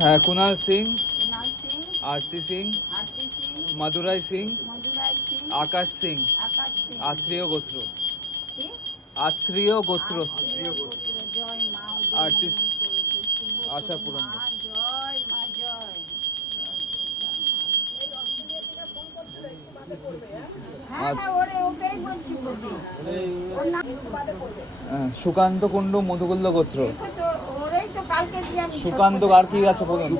হ্যাঁ কুনাল সিং আরতি সিং মাদুরাই সিং আকাশ সিং আত্রীয় গোত্র? আত্রীয় গোত্র। আরতি আশা পূরণ হ্যাঁ হ্যাঁ হ্যাঁ, সুকান্ত কুণ্ডু মধুকুল্ল গোত্র। সুকান্ত আর কি আছে বলুন?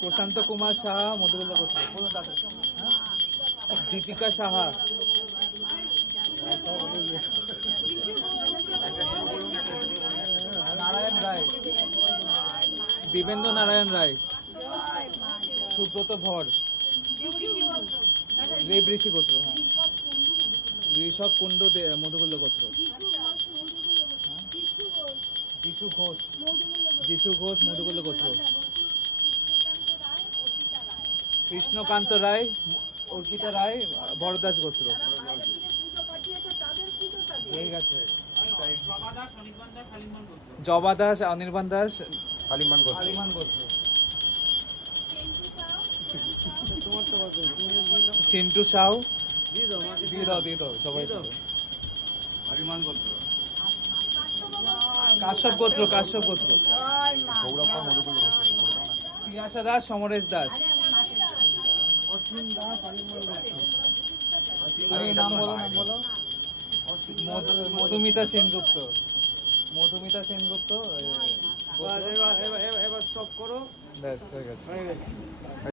প্রশান্ত কুমার সাহা মধুকুল্ল গোত্র বলুন? দীপিকা সাহা। নারায়ণ রায়। দেবেন্দ্র নারায়ণ রায়। সুব্রত ভর। রেব ঋষি গোত্র হ্যাঁ। ঋষভ কুণ্ড দে- মধুকুল্ল গোত্র। যিশু ঘোষ যিশু ঘোষ। মধুকুল্ল গোত্র। কৃষ্ণকান্ত রায় অর্পিতা রায়। বরদাস গোত্র। ঠিক আছে জবা দাস অনির্বাণ দাস আলিমান গোত্র। আলিমান গোত্র। সিন্টু সাউ দিয়ে দাও দিয়ে দাও সবাই আলিমান গোত্র কাশ্যপ গোত্র কাশ্যপ গোত্র জয় মা গৌরব মধুকুল গোত্র পিয়াসা দাস। সমরেশ দাস নাম বলো নাম বলো। মধুমিতা সেনগুপ্ত। মধুমিতা সেনগুপ্ত। এবার স্টপ করো। ব্যাস হয়ে